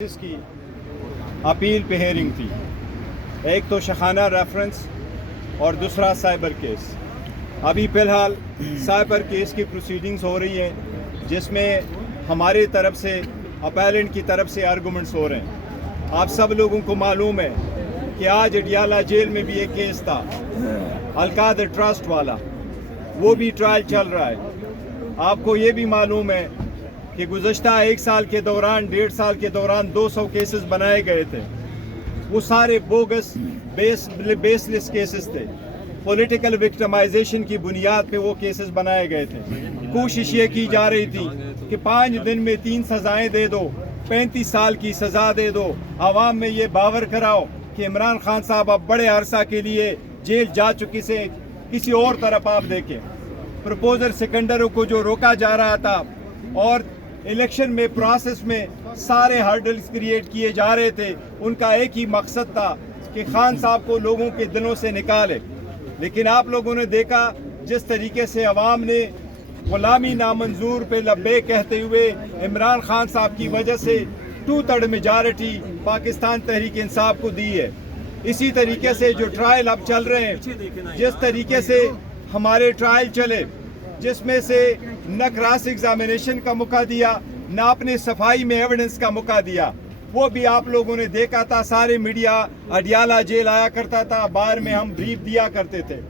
اس کی اپیل پہ ہیئرنگ تھی، ایک تو شخانہ ریفرنس اور دوسرا سائبر کیس۔ ابھی فی الحال سائبر کیس کی پروسیڈنگز ہو رہی ہیں جس میں ہماری طرف سے اپیلنٹ کی طرف سے آرگومنٹس ہو رہے ہیں۔ آپ سب لوگوں کو معلوم ہے کہ آج اڈیالہ جیل میں بھی ایک کیس تھا القادر ٹرسٹ والا، وہ بھی ٹرائل چل رہا ہے۔ آپ کو یہ بھی معلوم ہے کہ گزشتہ 1 سال کے دوران 1.5 سال کے دوران 200 کیسز بنائے گئے تھے، وہ سارے بوگس بیس لیس کیسز تھے، پولیٹیکل وکٹمائزیشن کی بنیاد پہ وہ کیسز بنائے گئے تھے۔ کوشش یہ کی جا رہی تھی کہ 5 دن میں 3 سزائیں دے دو، 35 سال کی سزا دے دو، عوام میں یہ باور کراؤ کہ عمران خان صاحب اب بڑے عرصہ کے لیے جیل جا چکی سے کسی اور طرف آپ دیکھیں۔ پروپوزر سکنڈروں کو جو روکا جا رہا تھا اور الیکشن میں پروسیس میں سارے ہرڈلز کریٹ کیے جا رہے تھے، ان کا ایک ہی مقصد تھا کہ خان صاحب کو لوگوں کے دلوں سے نکالے۔ لیکن آپ لوگوں نے دیکھا جس طریقے سے عوام نے غلامی نامنظور پہ لبے کہتے ہوئے عمران خان صاحب کی وجہ سے 2/3 میجارٹی پاکستان تحریک انصاف کو دی ہے۔ اسی طریقے سے جو ٹرائل اب چل رہے ہیں، جس طریقے سے ہمارے ٹرائل چلے، جس میں سے نہ کراس ایگزامینیشن کا موقع دیا، نہ اپنے صفائی میں ایویڈنس کا موقع دیا، وہ بھی آپ لوگوں نے دیکھا تھا۔ سارے میڈیا اڈیالہ جیل آیا کرتا تھا، باہر میں ہم بریف دیا کرتے تھے۔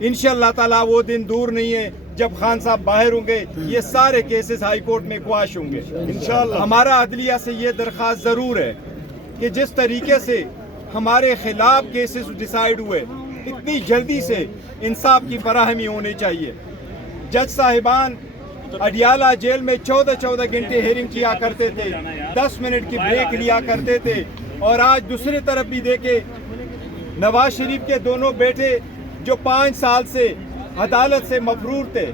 انشاءاللہ تعالیٰ وہ دن دور نہیں ہے جب خان صاحب باہر ہوں گے، یہ سارے کیسز ہائی کورٹ میں قواش ہوں گے انشاءاللہ۔ ہمارا عدلیہ سے یہ درخواست ضرور ہے کہ جس طریقے سے ہمارے خلاف کیسز ڈیسائیڈ ہوئے، اتنی جلدی سے انصاف کی فراہمی ہونی چاہیے۔ جج صاحبان اڈیالہ جیل میں 14 گھنٹے ہیئرنگ کیا کرتے تھے، 10 منٹ کی بریک لیا کرتے تھے، اور آج دوسری طرف بھی دیکھے نواز شریف کے دونوں بیٹے جو 5 سال سے عدالت سے مفرور تھے،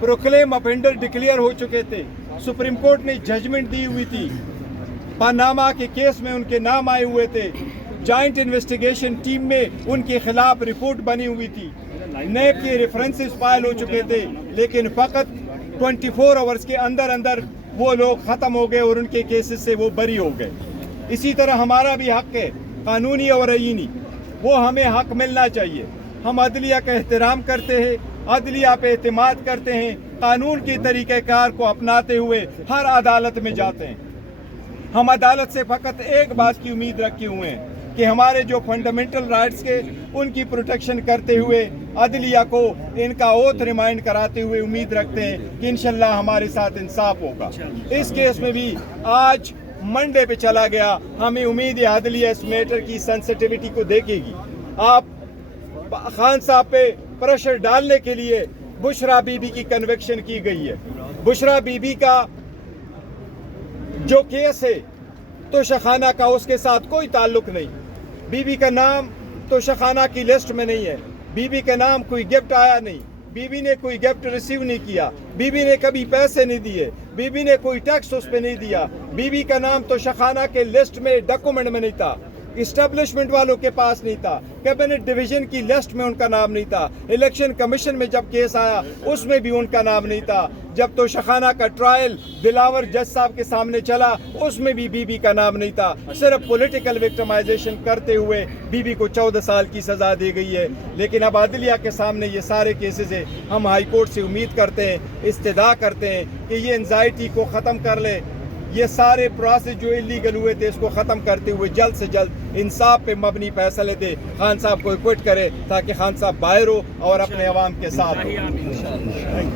پروکلیم افینڈر ڈکلیئر ہو چکے تھے، سپریم کورٹ نے ججمنٹ دی ہوئی تھی، پاناما کے کیس میں ان کے نام آئے ہوئے تھے، جوائنٹ انویسٹیگیشن ٹیم میں ان کے خلاف رپورٹ بنی ہوئی تھی، نیب کے ریفرنسز فائل ہو چکے تھے، لیکن فقط 24 آورز کے اندر وہ لوگ ختم ہو گئے اور ان کے کیسز سے وہ بری ہو گئے۔ اسی طرح ہمارا بھی حق ہے، قانونی اور آئینی، وہ ہمیں حق ملنا چاہیے۔ ہم عدلیہ کا احترام کرتے ہیں، عدلیہ پہ اعتماد کرتے ہیں، قانون کی طریقہ کار کو اپناتے ہوئے ہر عدالت میں جاتے ہیں۔ ہم عدالت سے فقط ایک بات کی امید رکھے ہوئے ہیں کہ ہمارے جو فنڈامنٹل رائٹس کے ان کی پروٹیکشن کرتے ہوئے عدلیہ کو ان کا اوتھ ریمائنڈ کراتے ہوئے امید رکھتے ہیں کہ انشاءاللہ ہمارے ساتھ انصاف ہوگا۔ اس کیس میں بھی آج منڈے پہ چلا گیا، ہمیں امید ہے عدلیہ اس میٹر کی سینسٹیوٹی کو دیکھے گی۔ آپ خان صاحب پہ پریشر ڈالنے کے لیے بشرا بی بی کی کنوکشن کی گئی ہے۔ بشرا بی بی کا جو کیس ہے تو شخانہ کا اس کے ساتھ کوئی تعلق نہیں، بی بی کا نام تو شخانہ کی لسٹ میں نہیں ہے، بی بی کا نام کوئی گفٹ آیا نہیں، بی بی نے کوئی گفٹ ریسیو نہیں کیا، بی بی نے کبھی پیسے نہیں دیے، بی بی نے کوئی ٹیکس اس پہ نہیں دیا، بی بی کا نام تو شخانہ کے لسٹ میں ڈاکومنٹ میں نہیں تھا، اسٹیبلشمنٹ والوں کے پاس نہیں تھا، کیبنٹ ڈویژن کی لسٹ میں ان کا نام نہیں تھا، الیکشن کمیشن میں جب کیس آیا اس میں بھی ان کا نام نہیں تھا، جب تو شخانہ کا ٹرائل دلاور جج صاحب کے سامنے چلا اس میں بھی بی بی کا نام نہیں تھا۔ صرف پولیٹیکل وکٹمائزیشن کرتے ہوئے بی بی کو 14 سال کی سزا دی گئی ہے۔ لیکن اب عدلیہ کے سامنے یہ سارے کیسز ہیں، ہم ہائی کورٹ سے امید کرتے ہیں، استدعا کرتے ہیں کہ یہ انزائٹی کو ختم کر لے، یہ سارے پروسیس جو انلیگل ہوئے تھے اس کو ختم کرتے ہوئے جلد سے جلد انصاف پہ مبنی فیصلے دے، خان صاحب کو ایکوٹ کرے تاکہ خان صاحب باہر ہو اور اپنے عوام کے ساتھ ہو۔